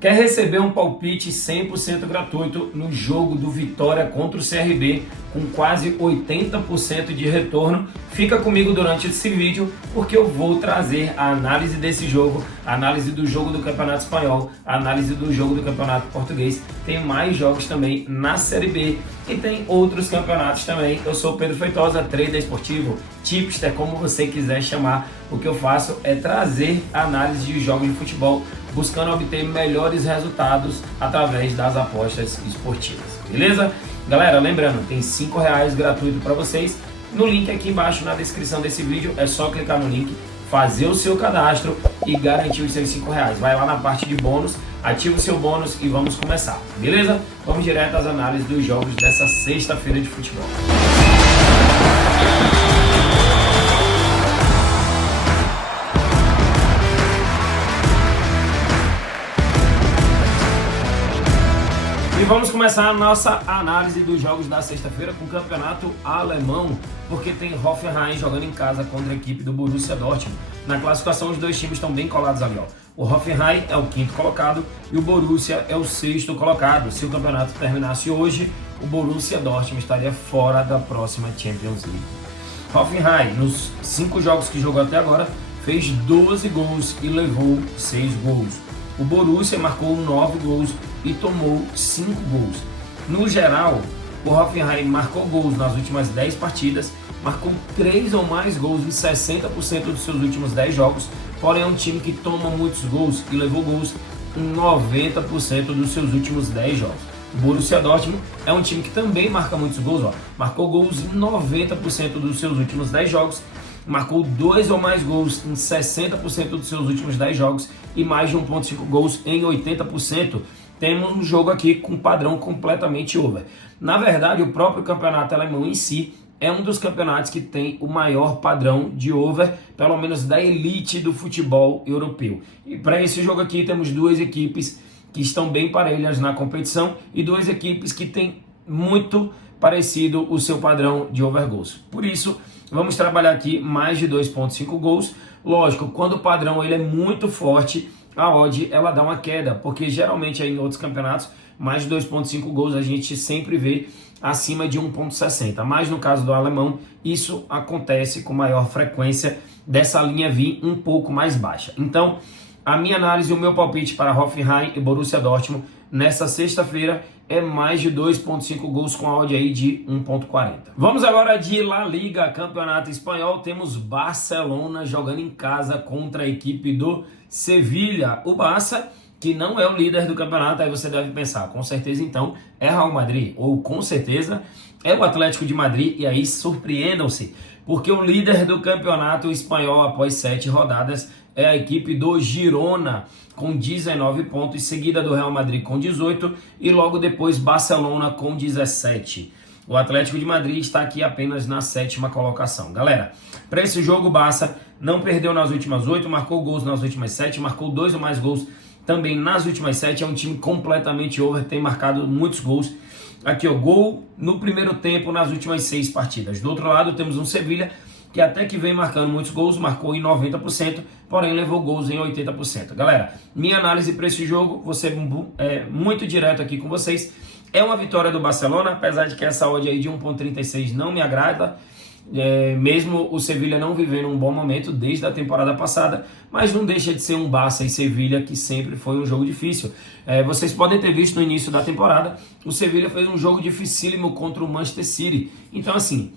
Quer receber um palpite 100% gratuito no jogo do Vitória contra o CRB com quase 80% de retorno? Fica comigo durante esse vídeo porque eu vou trazer a análise desse jogo, a análise do jogo do Campeonato Espanhol, a análise do jogo do Campeonato Português. Tem mais jogos também na Série B e tem outros campeonatos também. Eu sou o Pedro Feitosa, trader esportivo, tipster, como você quiser chamar. O que eu faço é trazer análise de jogos de futebol, buscando obter melhores resultados através das apostas esportivas, beleza? Galera, lembrando, tem R$5 gratuito para vocês no link aqui embaixo na descrição desse vídeo. É só clicar no link, fazer o seu cadastro e garantir os seus R$5. Vai lá na parte de bônus, ativa o seu bônus e vamos começar, beleza? Vamos direto às análises dos jogos dessa sexta-feira de futebol. E vamos começar a nossa análise dos jogos da sexta-feira com o campeonato alemão, porque tem Hoffenheim jogando em casa contra a equipe do Borussia Dortmund. Na classificação, os dois times estão bem colados ali, ó. O Hoffenheim é o 5º colocado e o Borussia é o 6º colocado. Se o campeonato terminasse hoje, o Borussia Dortmund estaria fora da próxima Champions League. Hoffenheim, nos 5 jogos que jogou até agora, fez 12 gols e levou 6 gols. O Borussia marcou 9 gols e tomou 5 gols. No geral, o Hoffenheim marcou gols nas últimas 10 partidas, marcou 3 ou mais gols em 60% dos seus últimos 10 jogos, porém é um time que toma muitos gols e levou gols em 90% dos seus últimos 10 jogos. O Borussia Dortmund é um time que também marca muitos gols, ó. Marcou gols em 90% dos seus últimos 10 jogos, marcou 2 ou mais gols em 60% dos seus últimos 10 jogos e mais de 1,5 gols em 80%. Temos um jogo aqui com padrão completamente over. Na verdade, o próprio campeonato alemão em si é um dos campeonatos que tem o maior padrão de over, pelo menos da elite do futebol europeu. E para esse jogo aqui temos duas equipes que estão bem parelhas na competição e duas equipes que têm muito parecido o seu padrão de over gols. Por isso, vamos trabalhar aqui mais de 2,5 gols. Lógico, quando o padrão ele é muito forte, a odd ela dá uma queda, porque geralmente aí em outros campeonatos, mais de 2,5 gols a gente sempre vê acima de 1,60. Mas no caso do alemão, isso acontece com maior frequência dessa linha vir um pouco mais baixa. Então, a minha análise, o meu palpite para Hoffenheim e Borussia Dortmund nessa sexta-feira é mais de 2,5 gols com a odd aí de 1,40. Vamos agora de La Liga, campeonato espanhol. Temos Barcelona jogando em casa contra a equipe do Sevilla. O Barça, que não é o líder do campeonato, aí você deve pensar, com certeza então é Real Madrid, ou com certeza é o Atlético de Madrid, e aí surpreendam-se, porque o líder do campeonato espanhol após 7 rodadas é a equipe do Girona, com 19 pontos, seguida do Real Madrid com 18 e logo depois Barcelona com 17. O Atlético de Madrid está aqui apenas na 7ª colocação. Galera, para esse jogo o Barça não perdeu nas últimas 8, marcou gols nas últimas 7, marcou 2 ou mais gols também nas últimas 7, é um time completamente over, tem marcado muitos gols. Aqui ó, gol no primeiro tempo nas últimas 6 partidas. Do outro lado temos um Sevilla que até que vem marcando muitos gols, marcou em 90%, porém levou gols em 80%. Galera, minha análise para esse jogo, vou ser muito direto aqui com vocês, é uma vitória do Barcelona, apesar de que essa odd aí de 1,36 não me agrada, mesmo o Sevilla não vivendo um bom momento desde a temporada passada, mas não deixa de ser um Barça e Sevilla que sempre foi um jogo difícil. Vocês podem ter visto no início da temporada, o Sevilla fez um jogo dificílimo contra o Manchester City. Então assim,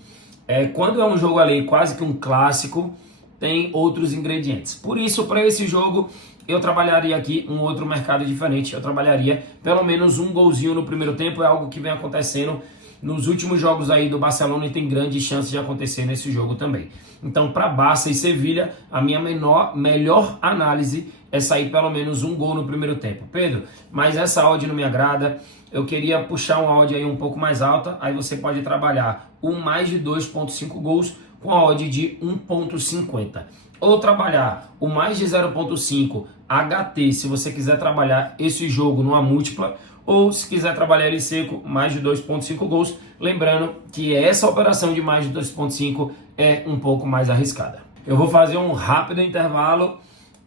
quando é um jogo ali quase que um clássico, tem outros ingredientes. Por isso, para esse jogo, eu trabalharia aqui um outro mercado diferente. Eu trabalharia pelo menos um golzinho no primeiro tempo, é algo que vem acontecendo nos últimos jogos aí do Barcelona e tem grande chance de acontecer nesse jogo também. Então, para Barça e Sevilla, a minha melhor análise é sair pelo menos um gol no primeiro tempo. Pedro, mas essa odd não me agrada, eu queria puxar uma odd aí um pouco mais alta, aí você pode trabalhar mais de 2,5 gols com a odd de 1,50. Ou trabalhar o mais de 0,5 HT, se você quiser trabalhar esse jogo numa múltipla, ou se quiser trabalhar ele seco, mais de 2,5 gols. Lembrando que essa operação de mais de 2,5 é um pouco mais arriscada. Eu vou fazer um rápido intervalo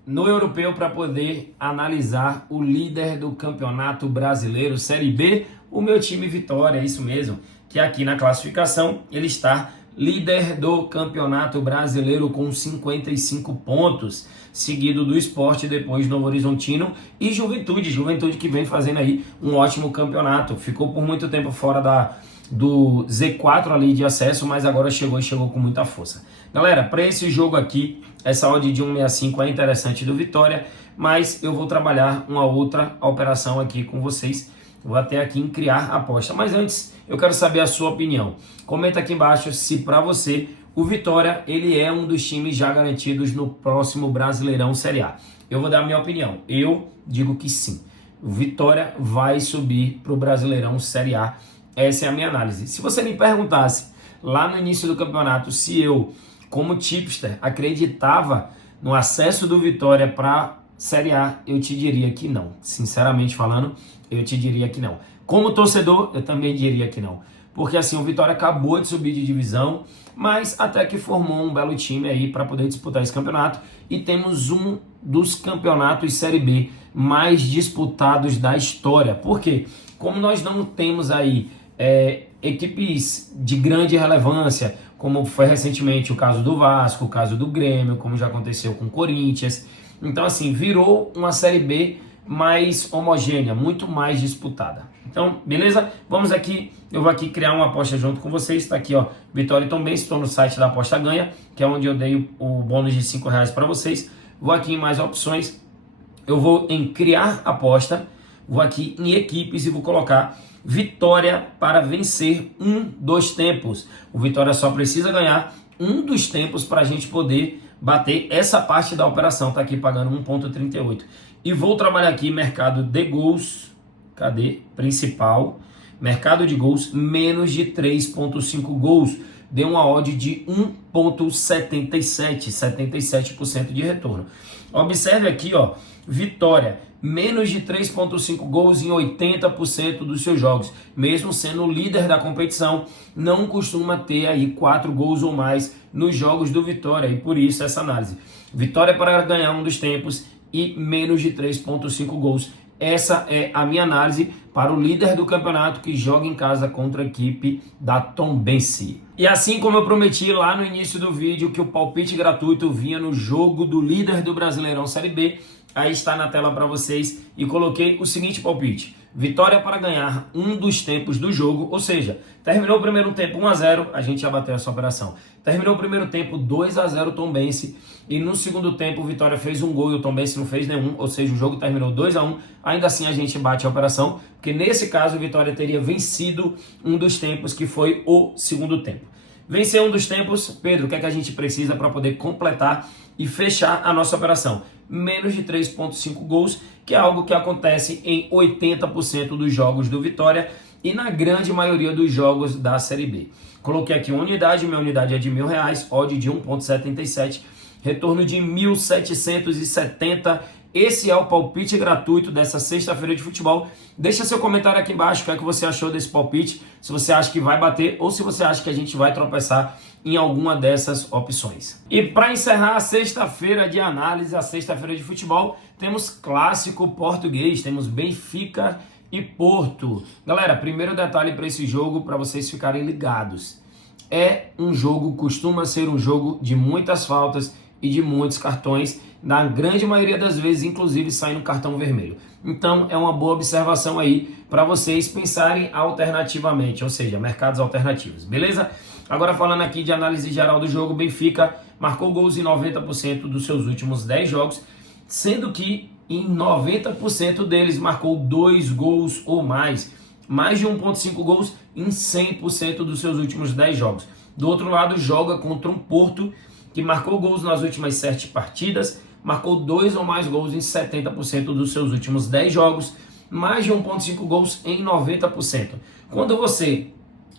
no europeu para poder analisar o líder do Campeonato Brasileiro Série B, o meu time Vitória, é isso mesmo, que aqui na classificação ele está líder do Campeonato Brasileiro com 55 pontos, seguido do Sport, depois Novo Horizontino e Juventude que vem fazendo aí um ótimo campeonato, ficou por muito tempo fora do Z4 ali de acesso, mas agora chegou com muita força. Galera, para esse jogo aqui, essa odd de 1,65 é interessante do Vitória, mas eu vou trabalhar uma outra operação aqui com vocês. Vou até aqui em criar aposta, mas antes eu quero saber a sua opinião. Comenta aqui embaixo se para você o Vitória ele é um dos times já garantidos no próximo Brasileirão Série A. Eu vou dar a minha opinião, eu digo que sim. O Vitória vai subir para o Brasileirão Série A, essa é a minha análise. Se você me perguntasse lá no início do campeonato se eu, como tipster, acreditava no acesso do Vitória para Série A, eu te diria que não. Sinceramente falando, eu te diria que não. Como torcedor, eu também diria que não. Porque assim, o Vitória acabou de subir de divisão, mas até que formou um belo time aí para poder disputar esse campeonato. E temos um dos campeonatos Série B mais disputados da história. Por quê? Como nós não temos aí equipes de grande relevância, como foi recentemente o caso do Vasco, o caso do Grêmio, como já aconteceu com o Corinthians. Então assim, virou uma Série B mais homogênea, muito mais disputada. Então, beleza? Vamos aqui, eu vou aqui criar uma aposta junto com vocês, está aqui ó, Vitória e Tombense, estou no site da Aposta Ganha, que é onde eu dei o bônus de R$5 para vocês. Vou aqui em mais opções, eu vou em criar aposta, vou aqui em equipes e vou colocar Vitória para vencer um dos tempos. O Vitória só precisa ganhar um dos tempos para a gente poder bater essa parte da operação, tá aqui pagando 1,38. E vou trabalhar aqui mercado de gols, cadê? Principal, mercado de gols, menos de 3,5 gols. Deu uma odd de 1,77, 77% de retorno. Observe aqui, ó, Vitória, menos de 3,5 gols em 80% dos seus jogos. Mesmo sendo o líder da competição, não costuma ter aí 4 gols ou mais nos jogos do Vitória. E por isso essa análise. Vitória para ganhar um dos tempos e menos de 3,5 gols. Essa é a minha análise para o líder do campeonato que joga em casa contra a equipe da Tombense. E assim como eu prometi lá no início do vídeo que o palpite gratuito vinha no jogo do líder do Brasileirão Série B, aí está na tela para vocês e coloquei o seguinte palpite: Vitória para ganhar um dos tempos do jogo, ou seja, terminou o primeiro tempo 1-0, a gente já bateu essa operação. Terminou o primeiro tempo 2-0 Tombense e no segundo tempo o Vitória fez um gol e o Tombense não fez nenhum, ou seja, o jogo terminou 2-1, ainda assim a gente bate a operação, porque nesse caso o Vitória teria vencido um dos tempos que foi o segundo tempo. Vencer um dos tempos, Pedro, o que é que a gente precisa para poder completar e fechar a nossa operação? Menos de 3,5 gols, que é algo que acontece em 80% dos jogos do Vitória e na grande maioria dos jogos da Série B. Coloquei aqui uma unidade, minha unidade é de R$1.000, odd de 1,77, retorno de 1.770. Esse é o palpite gratuito dessa sexta-feira de futebol. Deixa seu comentário aqui embaixo, o que é que você achou desse palpite, se você acha que vai bater ou se você acha que a gente vai tropeçar em alguma dessas opções. E para encerrar a sexta-feira de análise, a sexta-feira de futebol, temos clássico português, temos Benfica e Porto. Galera, primeiro detalhe para esse jogo, para vocês ficarem ligados. É um jogo, costuma ser um jogo de muitas faltas e de muitos cartões, na grande maioria das vezes, inclusive, sai no cartão vermelho. Então, é uma boa observação aí para vocês pensarem alternativamente, ou seja, mercados alternativos, beleza? Agora, falando aqui de análise geral do jogo, Benfica marcou gols em 90% dos seus últimos 10 jogos, sendo que em 90% deles marcou 2 gols ou mais de 1,5 gols em 100% dos seus últimos 10 jogos. Do outro lado, joga contra um Porto que marcou gols nas últimas 7 partidas, marcou 2 ou mais gols em 70% dos seus últimos 10 jogos, mais de 1,5 gols em 90%. Quando você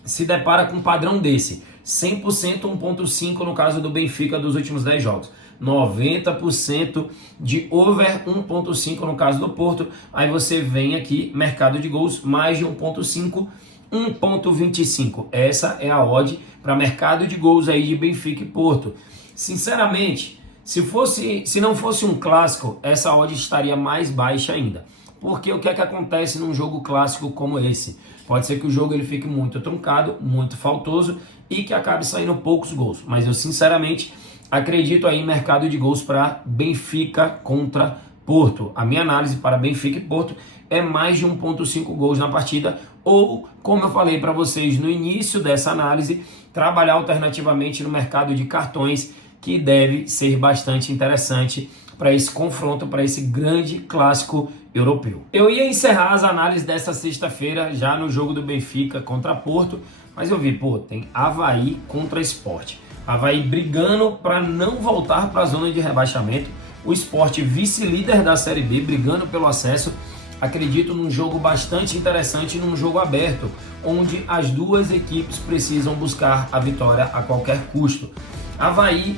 se depara com um padrão desse, 100%, 1,5 no caso do Benfica dos últimos 10 jogos, 90% de over 1,5 no caso do Porto, aí você vem aqui, mercado de gols, mais de 1,5, 1,25. Essa é a odd para mercado de gols aí de Benfica e Porto. Sinceramente, Se não fosse um clássico, essa odd estaria mais baixa ainda. Porque o que é que acontece num jogo clássico como esse? Pode ser que o jogo ele fique muito truncado, muito faltoso e que acabe saindo poucos gols. Mas eu sinceramente acredito aí em mercado de gols para Benfica contra Porto. A minha análise para Benfica e Porto é mais de 1.5 gols na partida, ou, como eu falei para vocês no início dessa análise, trabalhar alternativamente no mercado de cartões, que deve ser bastante interessante para esse confronto, para esse grande clássico europeu. Eu ia encerrar as análises dessa sexta-feira já no jogo do Benfica contra Porto, mas eu vi, tem Avaí contra Sport. Avaí brigando para não voltar para a zona de rebaixamento, o Sport vice-líder da Série B, brigando pelo acesso. Acredito num jogo bastante interessante, num jogo aberto, onde as duas equipes precisam buscar a vitória a qualquer custo. Avaí,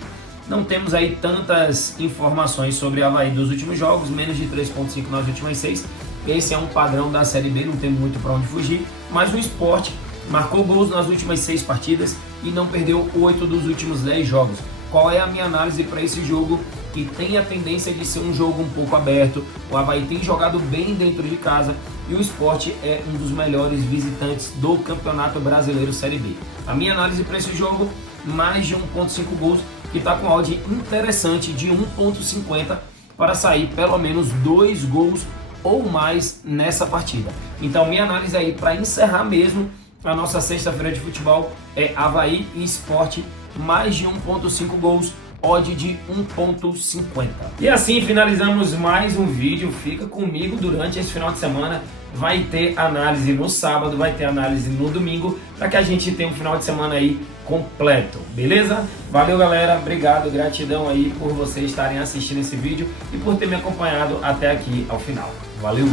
não temos aí tantas informações sobre Avaí dos últimos jogos, menos de 3.5 nas últimas 6. Esse é um padrão da Série B, não tem muito para onde fugir, mas o Sport marcou gols nas últimas 6 partidas e não perdeu 8 dos últimos 10 jogos. Qual é a minha análise para esse jogo, que tem a tendência de ser um jogo um pouco aberto? O Avaí tem jogado bem dentro de casa e o Sport é um dos melhores visitantes do Campeonato Brasileiro Série B. A minha análise para esse jogo, mais de 1.5 gols, que está com odd interessante de 1.50 para sair pelo menos 2 gols ou mais nessa partida. Então minha análise aí para encerrar mesmo a nossa sexta-feira de futebol é Avaí e Sport, mais de 1.5 gols, odd de 1.50. E assim finalizamos mais um vídeo. Fica comigo durante esse final de semana. Vai ter análise no sábado, vai ter análise no domingo, para que a gente tenha um final de semana aí completo, beleza? Valeu, galera, obrigado, gratidão aí por vocês estarem assistindo esse vídeo e por ter me acompanhado até aqui ao final. Valeu!